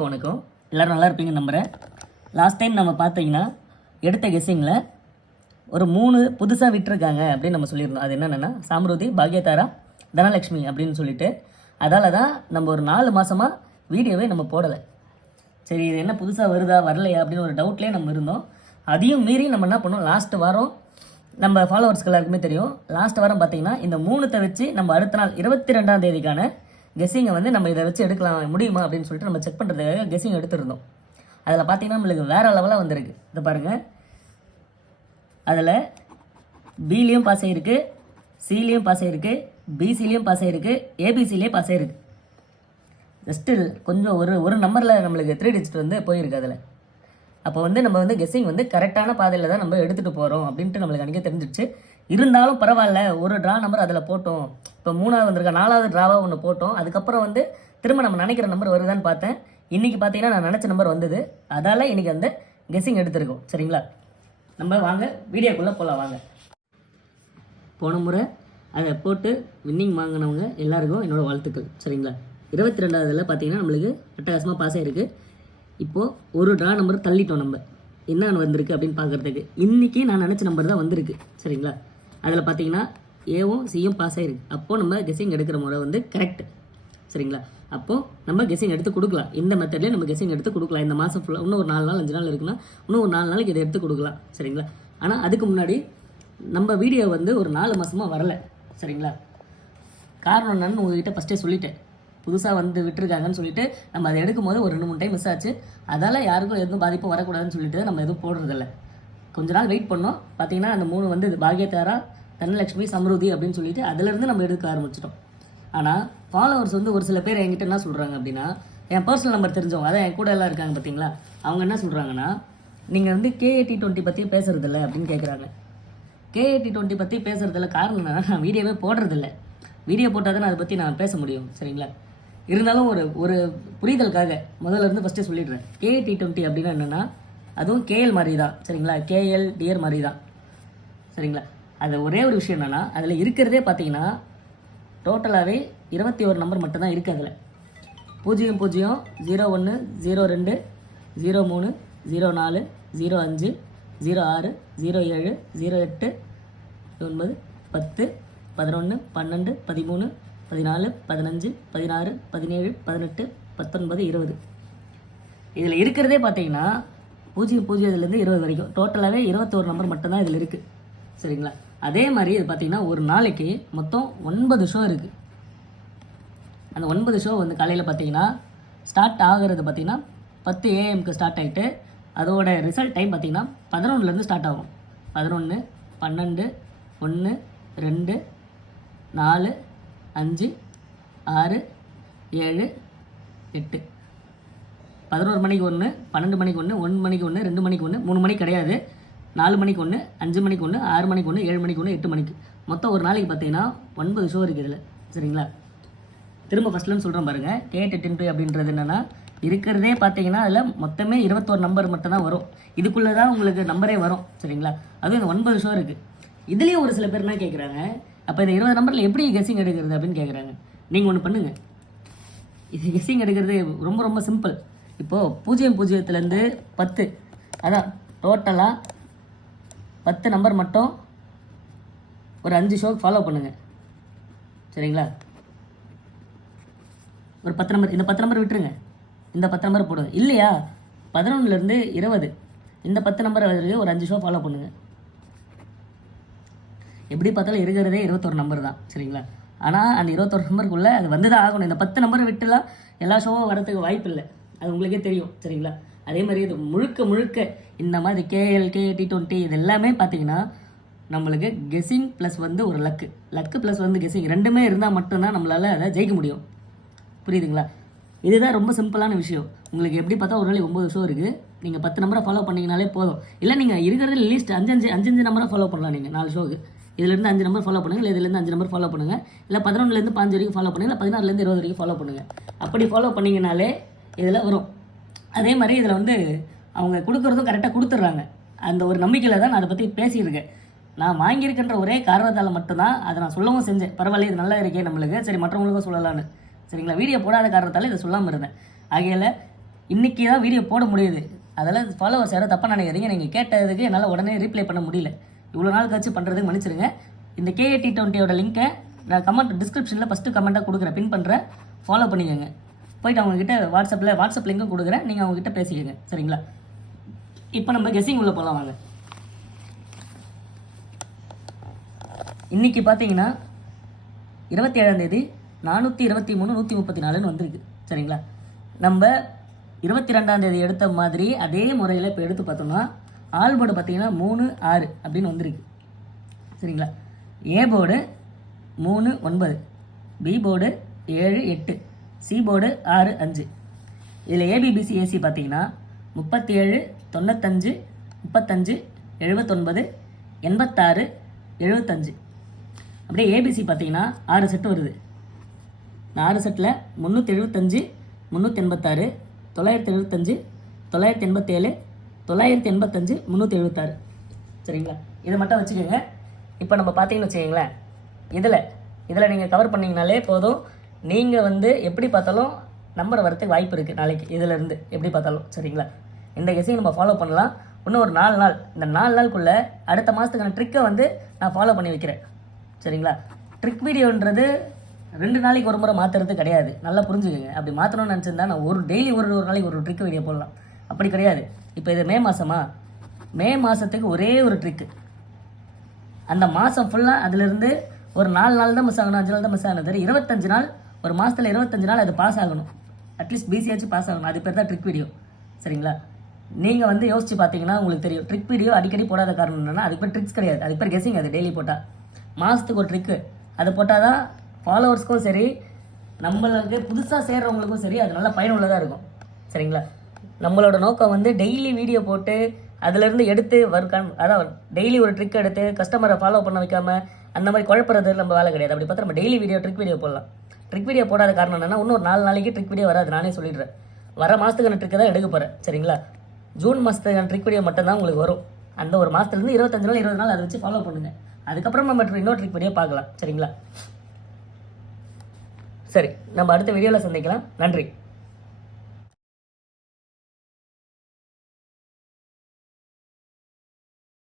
அனைவருக்கும் வணக்கம். எல்லோரும் நல்லா இருப்பீங்க நம்புகிறேன். லாஸ்ட் டைம் நம்ம பார்த்தீங்கன்னா எடுத்த கெஸ்ஸிங்கில் ஒரு 3 புதுசாக விட்டுருக்காங்க அப்படின்னு நம்ம சொல்லியிருந்தோம். அது என்னென்னா சாம்ருதி, பாக்யதாரா, தனலக்ஷ்மி அப்படின்னு சொல்லிட்டு. அதால் தான் நம்ம ஒரு 4 மாதமாக வீடியோவே நம்ம போடலை. சரி, இது என்ன புதுசாக வருதா வரலையா அப்படின்னு ஒரு டவுட்லேயே நம்ம இருந்தோம். அதையும் மீறி நம்ம என்ன பண்ணோம், லாஸ்ட் வாரம் நம்ம ஃபாலோவர்ஸ்க்கு எல்லாருக்குமே தெரியும், லாஸ்ட் வாரம் பார்த்தீங்கன்னா இந்த 3 வச்சு நம்ம அடுத்த நாள் 22ஆம் தேதிக்கான கெஸ்ஸிங்கை வந்து நம்ம இதை வச்சு எடுக்கலாம் முடியுமா அப்படின்னு சொல்லிட்டு நம்ம செக் பண்ணுறதுக்காக கெஸ்ஸிங் எடுத்துருந்தோம். அதில் பார்த்தீங்கன்னா நம்மளுக்கு வேறு லெவலாக வந்திருக்கு. இதை பாருங்கள், அதில் பிலேயும் பாஸ் ஆகிருக்கு, சிலேயும் பாஸ் ஆகிருக்கு, பிசிலையும் பாஸ் ஆகிருக்கு, ஏபிசிலேயே பாஸ் ஆகிருக்கு. ஜஸ்ட்டு கொஞ்சம் ஒரு நம்பரில் நம்மளுக்கு 3 டிஜிட் வந்து போயிருக்கு. அதில் அப்போ வந்து நம்ம வந்து கெஸ்ஸிங் வந்து கரெக்டான பாதையில் தான் நம்ம எடுத்துகிட்டு போகிறோம் அப்படின்ட்டு நம்மளுக்கு அன்றைக்கே தெரிஞ்சிடுச்சு. இருந்தாலும் பரவாயில்ல, ஒரு ட்ரா நம்பர் அதில் போட்டோம். இப்போ 3ஆவது வந்திருக்க 4வது ட்ராவாக ஒன்று போட்டோம். அதுக்கப்புறம் வந்து திரும்ப நம்ம நினைக்கிற நம்பர் வருதான்னு பார்த்தேன். இன்றைக்கி பார்த்தீங்கன்னா நான் நினச்ச நம்பர் வந்தது. அதால் இன்றைக்கி அந்த கெஸ்ஸிங் எடுத்துருக்கோம். சரிங்களா, நம்ம வாங்க வீடியோக்குள்ளே போகலாம். வாங்க. போன முறை அதை போட்டு வின்னிங் வாங்கினவங்க எல்லாருக்கும் என்னோடய வாழ்த்துக்கள். சரிங்களா, 22ஆவதில் பார்த்தீங்கன்னா நம்மளுக்கு அட்டகாசமாக பாஸ் ஆகிருக்கு. இப்போது ஒரு ட்ரா நம்பர் தள்ளிட்டோம். நம்ம என்னென்னு வந்திருக்கு அப்படின்னு பார்க்குறதுக்கு இன்றைக்கி நான் நினச்ச நம்பர் தான் வந்திருக்கு. சரிங்களா, அதில் பார்த்தீங்கன்னா ஏவும் சியும் பாஸ் ஆகிருக்கு. அப்போது நம்ம கெஸ்ஸிங் எடுக்கிற முறை வந்து கரெக்ட். சரிங்களா, அப்போது நம்ம கெஸ்ஸிங் எடுத்து கொடுக்கலாம். இந்த மெத்தட்லேயே நம்ம கெஸ்ஸிங் எடுத்து கொடுக்கலாம். இந்த மாதம் ஃபுல்லாக இன்னும் ஒரு 4 நாள் 5 நாள் இருக்குன்னா இன்னும் ஒரு 4 நாளைக்கு இதை எடுத்து கொடுக்கலாம். சரிங்களா, ஆனால் அதுக்கு முன்னாடி நம்ம வீடியோ வந்து ஒரு 4 மாதமாக வரலை. சரிங்களா, காரணம் என்னன்னு உங்கள்கிட்ட ஃபஸ்ட்டே சொல்லிட்டேன். புதுசாக வந்து விட்டுருக்காங்கன்னு சொல்லிட்டு நம்ம அதை எடுக்கும் போது ஒரு 2-3 டைம் மிஸ் ஆச்சு. அதால் யாருக்கும் எதுவும் பாதிப்பும் வரக்கூடாதுன்னு சொல்லிட்டு நம்ம எதுவும் போடுறதில்ல. கொஞ்ச நாள் வெயிட் பண்ணோம். பார்த்தீங்கன்னா அந்த 3 வந்து பாக்யதாரா, தனலக்ஷ்மி, சம்ருதி அப்படின்னு சொல்லிட்டு அதிலேருந்து நம்ம எடுக்க ஆரம்பிச்சிட்டோம். ஆனால் ஃபாலோவர்ஸ் வந்து ஒரு சில பேர் என்கிட்ட என்ன சொல்கிறாங்க அப்படின்னா, என் பர்சனல் நம்பர் தெரிஞ்சவங்க, அதான் என் கூட எல்லாம் இருக்காங்க பார்த்தீங்களா, அவங்க என்ன சொல்கிறாங்கன்னா, நீங்கள் வந்து KAT20 பற்றி பேசுகிறதில்ல அப்படின்னு கேட்குறாங்க. KAT20 பற்றி பேசுகிறதில்ல காரணம் என்னன்னா, நான் வீடியோவே போடுறதில்ல. வீடியோ போட்டால் தான் அதை பற்றி நான் பேச முடியும். சரிங்களா, இருந்தாலும் ஒரு புரிதலுக்காக முதல்ல இருந்து ஃபஸ்ட்டே சொல்லிடுறேன். KAT20 அப்படின்னா என்னென்னா, அதுவும் KL மாதிரி தான். சரிங்களா, KL டியர் மாதிரி தான். சரிங்களா, அது ஒரே ஒரு விஷயம் என்னென்னா, அதில் இருக்கிறதே பார்த்தீங்கன்னா டோட்டலாகவே 21 நம்பர் மட்டும்தான் இருக்குது. அதில் 00, 01, 02, 03, 04, 05, 06, 07, 08, 9, 10, 11, 12, 13, 14, 15, 16, 17, 18, 19, 20. இதில் இருக்கிறதே பார்த்தீங்கன்னா 00லேருந்து 20 வரைக்கும் டோட்டலாகவே 21 நம்பர் மட்டும்தான் இதில் இருக்குது. சரிங்களா, அதே மாதிரி இது பார்த்தீங்கன்னா ஒரு நாளைக்கு மொத்தம் 9 ஷோ இருக்குது. அந்த 9 ஷோ வந்து காலையில் பார்த்தீங்கன்னா ஸ்டார்ட் ஆகிறது பார்த்தீங்கன்னா 10 AM ஸ்டார்ட் ஆகிட்டு அதோட ரிசல்ட் டைம் பார்த்தீங்கன்னா 11லேருந்து ஸ்டார்ட் ஆகும். 11, 12, 1, 2, 4, 5, 6, 7, 8, 11 மணிக்கு 1, 12 மணிக்கு 1, 1 மணிக்கு 1, 2 மணிக்கு 1, 3 மணிக்கு கிடையாது, 4 மணிக்கு 1, 5 மணிக்கு 1, 6 மணிக்கு 1, 7 மணிக்கு 1, 8 மணிக்கு மொத்தம் ஒரு நாளைக்கு பார்த்தீங்கன்னா 9 ஷோ இருக்குது இதில். சரிங்களா, திரும்ப ஃபஸ்ட்லேருந்து சொல்கிறேன் பாருங்கள். KAT20 அப்படின்றது என்னென்னா, இருக்கிறதே பார்த்தீங்கன்னா அதில் மொத்தமே 21 நம்பர் மட்டும் தான் வரும். இதுக்குள்ளே தான் உங்களுக்கு நம்பரே வரும். சரிங்களா, அதுவும் இந்த 9 ஷோ இருக்குது. இதுலேயும் ஒரு சில பேர் என்ன கேட்குறாங்க, அப்போ இந்த 20 நம்பரில் எப்படி கெஸ்ஸிங் எடுக்கிறது அப்படின்னு கேட்குறாங்க. நீங்கள் ஒன்று பண்ணுங்கள், இது கெஸ்ஸிங் எடுக்கிறது ரொம்ப ரொம்ப சிம்பிள். இப்போது 00லேருந்து 10, அதான் டோட்டலாக 10 நம்பர் மட்டும் ஒரு 5 ஷோக்கு ஃபாலோ பண்ணுங்கள். சரிங்களா, ஒரு 10 நம்பர், இந்த 10 நம்பர் விட்டுருங்க, இந்த 10 நம்பர் போடுங்க. இல்லையா 11லேருந்து 20 இந்த 10 நம்பர் வரைக்கும் ஒரு 5 ஷோ ஃபாலோ பண்ணுங்கள். எப்படி பார்த்தாலும் இருக்கிறதே 21 நம்பர் தான். சரிங்களா, ஆனால் அந்த 21 நம்பருக்குள்ளே அது வந்து தான் ஆகணும். இந்த 10 நம்பரை விட்டுலாம் எல்லா ஷோவும் வரதுக்கு வாய்ப்பு இல்லை, அது உங்களுக்கே தெரியும். சரிங்களா, அதே மாதிரி இது முழுக்க இந்த மாதிரி KL, KAT20 இது எல்லாமே பார்த்தீங்கன்னா நம்மளுக்கு கெஸ்ஸிங் ப்ளஸ் வந்து ஒரு லக்கு ப்ளஸ் வந்து கெஸ்ஸிங் ரெண்டுமே இருந்தால் மட்டும்தான் நம்மளால் அதை ஜெயிக்க முடியும். புரியுதுங்களா, இதுதான் ரொம்ப சிம்பிளான விஷயம். உங்களுக்கு எப்படி பார்த்தா ஒரு நாளைக்கு 9 ஷோ இருக்குது. நீங்கள் 10 நம்பரை ஃபாலோ பண்ணிங்கனாலே போதும். இல்லை நீங்கள் இருக்கிறது லீஸ்ட் 5 நம்பரை ஃபாலோ பண்ணலாம். நீங்கள் 4 ஷோக்கு இதுலேருந்து 5 நம்பர் ஃபாலோ பண்ணுங்கள், இல்லை இதுலேருந்து 5 நம்பர் ஃபாலோ பண்ணுங்கள், இல்லை 11லேருந்து 15 வரைக்கும் ஃபாலோ பண்ணுங்கள், இல்லை 16லேருந்து 20 வரைக்கும் ஃபாலோ பண்ணுங்கள். அப்படி ஃபாலோ பண்ணிங்கனாலே இதில் வரும். அதே மாதிரி இதில் வந்து அவங்க கொடுக்குறதும் கரெக்டாக கொடுத்துட்றாங்க. அந்த ஒரு நம்பிக்கையில் தான் நான் அதை பற்றி பேசியிருக்கேன். நான் வாங்கியிருக்கின்ற ஒரே காரணத்தால் மட்டும்தான் அதை நான் சொல்லவும் செஞ்சேன். பரவாயில்ல, இது நல்லா இருக்கே நம்மளுக்கு, சரி மற்றவங்களுக்கும் சொல்லலான்னு. சரிங்களா, வீடியோ போடாத காரணத்தால் இதை சொல்லாமல் இருந்தேன். ஆகையில் இன்றைக்கி தான் வீடியோ போட முடியுது. அதெல்லாம் ஃபாலோவர்ஸ் யாரும் தப்பாக நினைக்கிறீங்க. நீங்கள் கேட்டதுக்கு என்னால் உடனே ரீப்ளை பண்ண முடியல. இவ்வளோ நாள் கழிச்சு பண்ணுறதுக்கு மன்னிச்சிருங்க. இந்த KAT20 லிங்க்கை நான் கமெண்ட் டிஸ்கிரிப்ஷனில் ஃபஸ்ட்டு கமெண்ட்டாக கொடுக்குறேன், பின் பண்ணுறேன், ஃபாலோ பண்ணிக்கோங்க. போய்ட்டு அவங்கக்கிட்ட வாட்ஸ்அப் லிங்க்கும் கொடுக்குறேன், நீங்கள் அவங்ககிட்ட பேசிக்கோங்க. சரிங்களா? இப்போ நம்ம கெஸ்ஸிங் உள்ள போகலாம் வாங்க. இன்றைக்கி பார்த்தீங்கன்னா 27ஆம் தேதி 423 134ன்னு வந்திருக்கு. சரிங்களா? நம்ம 22ஆம் தேதி எடுத்த மாதிரி அதே முறையில் இப்போ எடுத்து பார்த்தோம்னா ஆல் போர்டு பார்த்தீங்கன்னா 3 6 அப்படின்னு வந்திருக்கு. சரிங்களா? A board 3 9, B board 7 8, C board 6 5. இதில் ஏபிபிசி ஏசி பார்த்தீங்கன்னா 37 95 35 79 86 75. அப்படியே ஏபிசி பார்த்தீங்கன்னா 6 செட்டு வருது. இந்த 6 செட்டில் 375 386 975 987 985 376. சரிங்களா? இதை மட்டும் வச்சுக்கோங்க. இப்போ நம்ம பார்த்தீங்கன்னு வச்சுக்கோங்களேன், இதில் நீங்கள் கவர் பண்ணிங்கனாலே போதும். நீங்கள் எப்படி பார்த்தாலும் நம்பர் வரத்துக்கு வாய்ப்பு இருக்குது நாளைக்கு இதிலேருந்து எப்படி பார்த்தாலும். சரிங்களா? இந்த கெஸ்ஸையும் நம்ம ஃபாலோ பண்ணலாம். இன்னும் ஒரு 4 நாள், இந்த 4 நாளுக்குள்ளே அடுத்த மாதத்துக்கான ட்ரிக்கை நான் ஃபாலோ பண்ணி வைக்கிறேன். சரிங்களா? ட்ரிக் வீடியோன்றது 2 நாளைக்கு ஒரு முறை மாற்றுறது கிடையாது. நல்லா புரிஞ்சுக்கோங்க. அப்படி மாற்றணும்னு நினச்சிருந்தா நான் டெய்லி ஒரு நாளைக்கு ஒரு ட்ரிக் வீடியோ போடலாம். அப்படி கிடையாது. இப்போ இது மே மாதத்துக்கு ஒரே ஒரு ட்ரிக்கு. அந்த மாதம் ஃபுல்லாக அதிலிருந்து ஒரு 4 நாள் தான் மிஸ் ஆகணும், 5 நாள் தான் மிஸ் ஆகணும். 25 நாள், ஒரு மாதத்தில் 25 நாள் அது பாஸ் ஆகணும். அட்லீஸ்ட் பிசியாச்சும் பாஸ் ஆகணும். அது பேர் தான் ட்ரிக் வீடியோ. சரிங்களா? நீங்கள் யோசிச்சு பார்த்தீங்கன்னா உங்களுக்கு தெரியும். ட்ரிக் வீடியோ அடிக்கடி போடாத காரணம் என்னென்னா அதுக்கு பேர் ட்ரிக்ஸ் கிடையாது, அதுக்கு பேர் கெஸ்ஸிங். அது டெய்லி போட்டால் மாதத்துக்கு ஒரு ட்ரிக்கு அது போட்டால் தான் ஃபாலோவர்ஸ்க்கும் சரி, நம்மளுக்கு புதுசாக சேர்றவங்களுக்கும் சரி, அது நல்லா பயனுள்ளதாக இருக்கும். சரிங்களா? நம்மளோட நோக்கம் டெய்லி வீடியோ போட்டு அதிலேருந்து எடுத்து அதான் டெய்லி ஒரு ட்ரிக் எடுத்து கஸ்டமரை ஃபாலோ பண்ண வைக்காமல் அந்த மாதிரி குழப்பறது நம்ம வேலை கிடையாது. அப்படி பார்த்தா நம்ம டெய்லி ட்ரிக் வீடியோ போடலாம். ட்ரிக் வீடியோ போடாத காரணம் என்னென்னா இன்னும் ஒரு 4 நாளைக்கு ட்ரிக் வீடியோ வராது. நானே சொல்லிடுறேன். வர மாதத்துக்கான ட்ரிக்கு தான் எடுக்க போகிறேன். சரிங்களா? ஜூன் மாதத்துக்கான ட்ரிக் வீடியோ மட்டும்தான் உங்களுக்கு வரும். அந்த ஒரு மாதத்துலேருந்து 25 நாள் 20 நாள் அதை வச்சு ஃபாலோ பண்ணுங்கள். அதுக்கப்புறம் நம்ம இன்னொரு ட்ரிக் வீடியோ பார்க்கலாம். சரிங்களா? சரி, நம்ம அடுத்த வீடியோவில் சந்திக்கலாம். நன்றி.